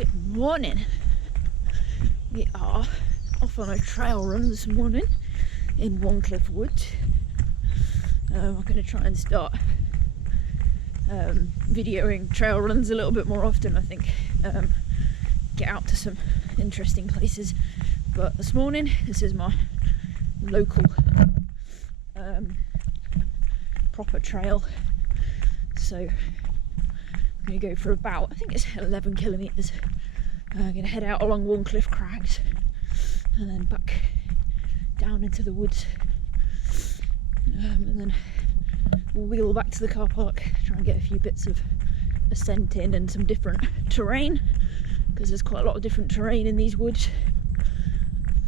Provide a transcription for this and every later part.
Good morning. We are off on a trail run this morning in Wharncliffe Woods. I'm going to try and start videoing trail runs a little bit more often, I think. Get out to some interesting places. But this morning, this is my local proper trail. So I'm going to go for about, I think it's 11 kilometres. I'm going to head out along Wharncliffe Crags and then back down into the woods, and then we'll wheel back to the car park, try and get a few bits of ascent in and some different terrain, because there's quite a lot of different terrain in these woods.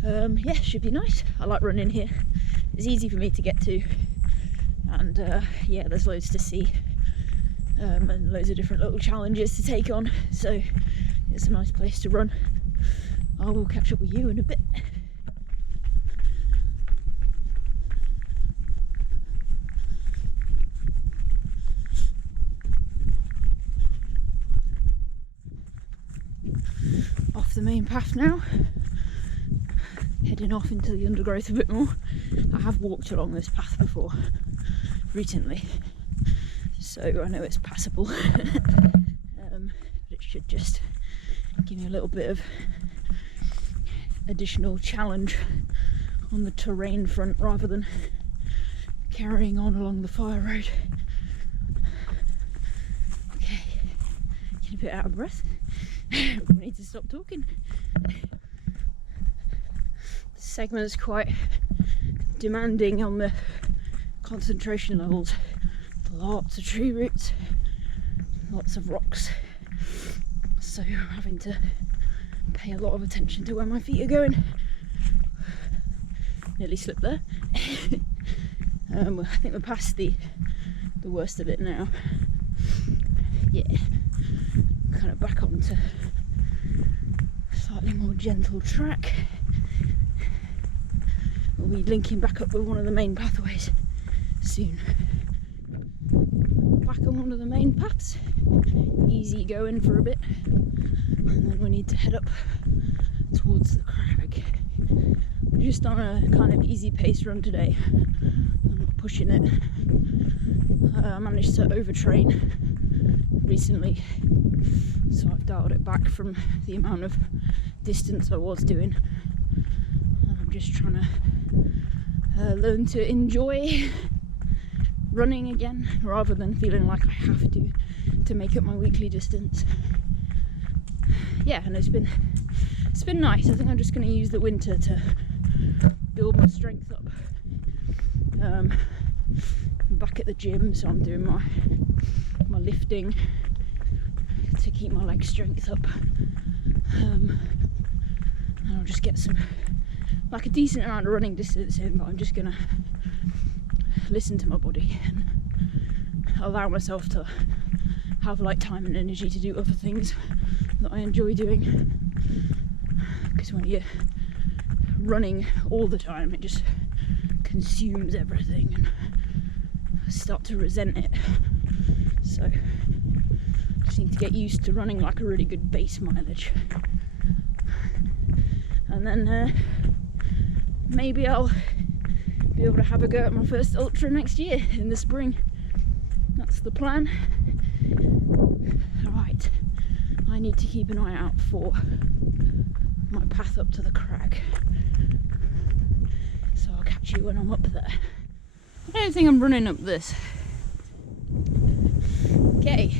Yeah, should be nice. I like running here. It's easy for me to get to, and yeah, there's loads to see, and loads of different little challenges to take on, so it's a nice place to run. I will catch up with you in a bit. Off the main path now, heading off into the undergrowth a bit more. I have walked along this path before recently, so I know it's passable. But it should just give me a little bit of additional challenge on the terrain front rather than carrying on along the fire road. Okay, getting a bit out of breath. We need to stop talking. This segment's quite demanding on the concentration levels. Lots of tree roots, lots of rocks, so I'm having to pay a lot of attention to where my feet are going. Nearly slipped there. I think we're past the worst of it now. Yeah, kind of back onto a slightly more gentle track. We'll be linking back up with one of the main pathways soon. Back on one of the main paths, easy going for a bit, and then we need to head up towards the crag. We're just on a kind of easy pace run today. I'm not pushing it. I managed to overtrain recently, so I've dialed it back from the amount of distance I was doing, and I'm just trying to learn to enjoy running again rather than feeling like I have to make up my weekly distance. Yeah, and it's been nice. I think I'm just going to use the winter to build my strength up. I'm back at the gym, so I'm doing my lifting to keep my leg strength up, and I'll just get some, like, a decent amount of running distance in, but I'm just gonna listen to my body and allow myself to have like time and energy to do other things that I enjoy doing, because when you're running all the time, it just consumes everything and I start to resent it. So I just need to get used to running like a really good base mileage, and then maybe I'll be able to have a go at my first ultra next year in the spring. That's the plan. Right, I need to keep an eye out for my path up to the crag, so I'll catch you when I'm up there. I don't think I'm running up this. Okay,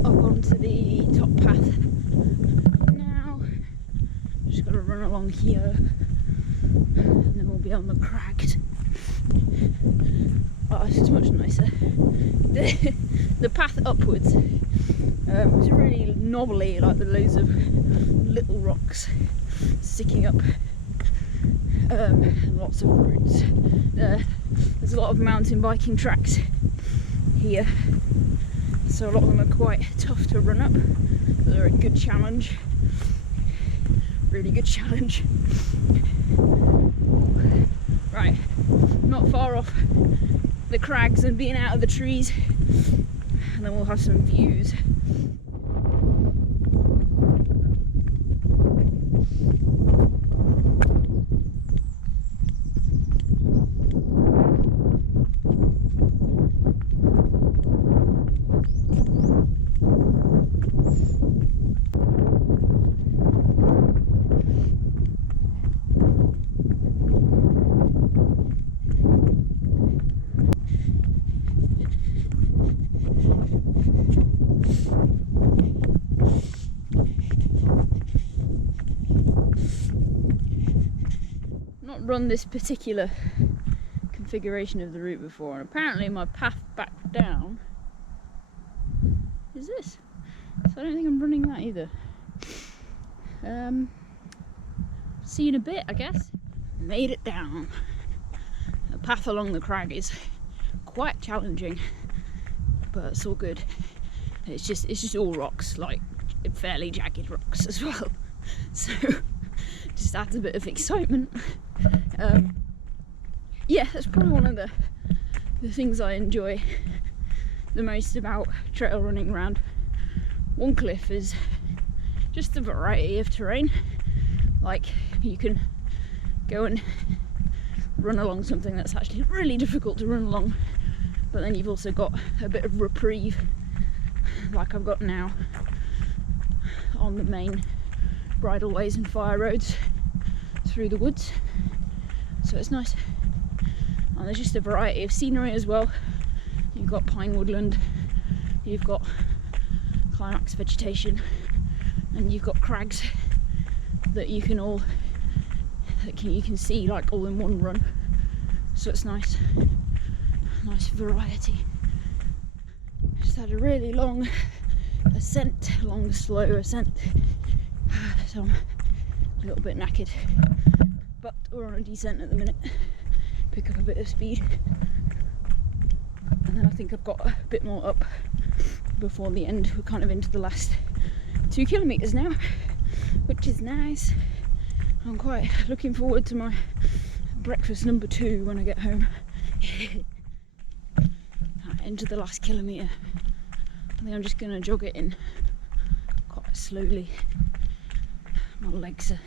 up onto the top path now. Just gotta run along here, and then we'll be on the crags. Oh, this is much nicer. The path upwards was really knobbly, like the loads of little rocks sticking up, and lots of roots. There's a lot of mountain biking tracks here, so a lot of them are quite tough to run up, but they're a good challenge. Really good challenge. Right, not far off the crags and being out of the trees, and then we'll have some views. run this particular configuration of the route before, and apparently my path back down is this. So I don't think I'm running that either. See you in a bit, I guess. Made it down. The path along the crag is quite challenging, but it's all good. It's just all rocks, like fairly jagged rocks as well. So just adds a bit of excitement. Yeah, that's probably one of the things I enjoy the most about trail running around Wharncliffe is just the variety of terrain. Like, you can go and run along something that's actually really difficult to run along, but then you've also got a bit of reprieve, like I've got now on the main bridleways and fire roads through the woods. So it's nice. And there's just a variety of scenery as well. You've got pine woodland, you've got climax vegetation, and you've got crags that you can see like all in one run. So it's nice variety. Just had a really long slow ascent, so I'm a little bit knackered, but we're on a descent at the minute. Pick up a bit of speed, and then I think I've got a bit more up before the end. We're kind of into the last 2 kilometers now, which is nice. I'm quite looking forward to my breakfast number 2 when I get home. Into the last kilometre. I think I'm just going to jog it in quite slowly. My legs are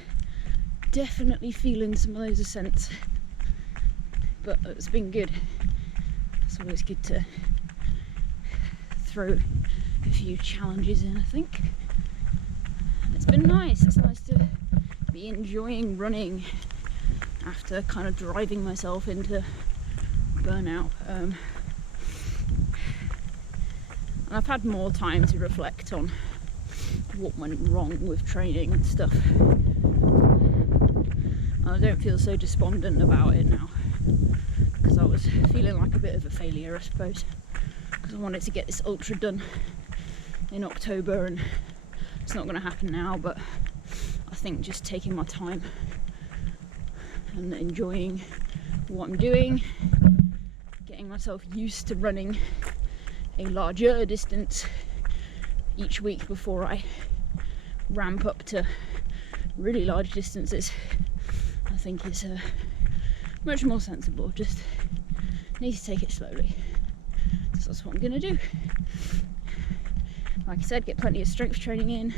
definitely feeling some of those ascents, but it's been good. It's always good to throw a few challenges in, I think. And it's been nice. It's nice to be enjoying running after kind of driving myself into burnout. And I've had more time to reflect on what went wrong with training and stuff. And I don't feel so despondent about it now, because I was feeling like a bit of a failure, I suppose, because I wanted to get this ultra done in October, and it's not going to happen now. But I think just taking my time and enjoying what I'm doing, getting myself used to running a larger distance each week before I ramp up to really large distances, I think is much more sensible. Just need to take it slowly. So that's what I'm going to do. Like I said, get plenty of strength training in,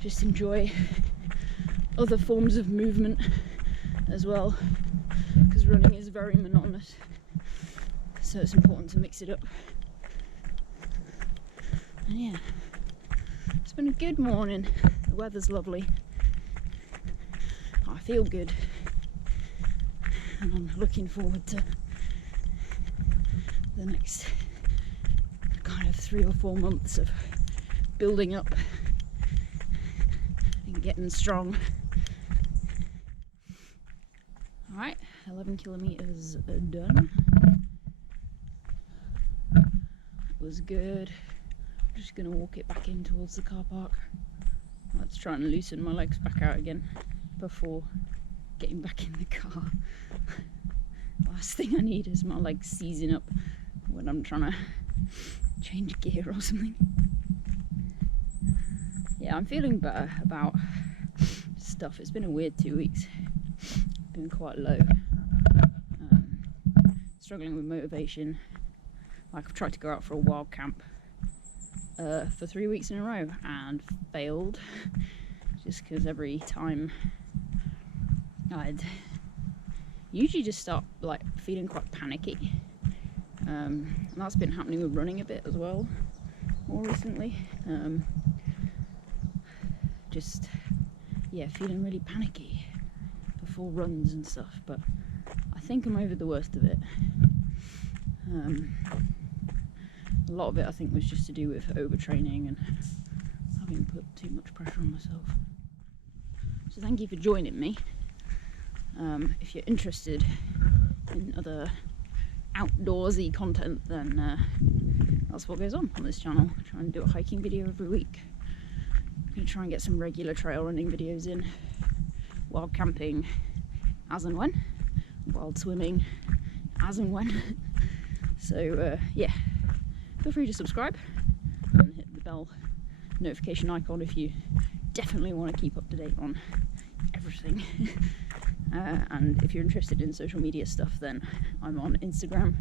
just enjoy other forms of movement as well, because running is very monotonous, so it's important to mix it up. And yeah, it's been a good morning. The weather's lovely. I feel good, and I'm looking forward to the next kind of 3 or 4 months of building up and getting strong. Alright, 11 kilometers done. Was good. I'm just going to walk it back in towards the car park. Let's try and loosen my legs back out again before getting back in the car. Last thing I need is my legs seizing up when I'm trying to change gear or something. Yeah, I'm feeling better about stuff. It's been a weird 2 weeks. Been quite low. Struggling with motivation. Like, I've tried to go out for a wild camp for 3 weeks in a row and failed, just because every time I'd usually just start like feeling quite panicky, and that's been happening with running a bit as well more recently. Just feeling really panicky before runs and stuff, but I think I'm over the worst of it. A lot of it I think was just to do with overtraining and having put too much pressure on myself. So thank you for joining me If you're interested in other outdoorsy content, then that's what goes on this channel. I try and do a hiking video every week. I'm going to try and get some regular trail running videos in, wild camping as and when, wild swimming as and when. So yeah, feel free to subscribe and hit the bell notification icon if you definitely want to keep up to date on everything. And if you're interested in social media stuff, then I'm on Instagram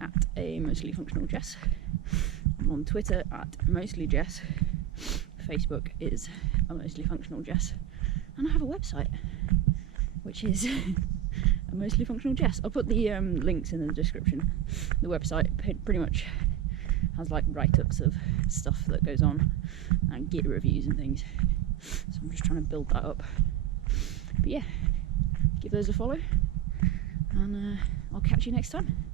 at a mostly functional Jess. I'm on Twitter at mostly Jess. Facebook is a mostly functional Jess, and I have a website which is a mostly functional Jess. I'll put the links in the description. The website pretty much has like write-ups of stuff that goes on and gear reviews and things, so I'm just trying to build that up. But yeah, give those a follow, and I'll catch you next time.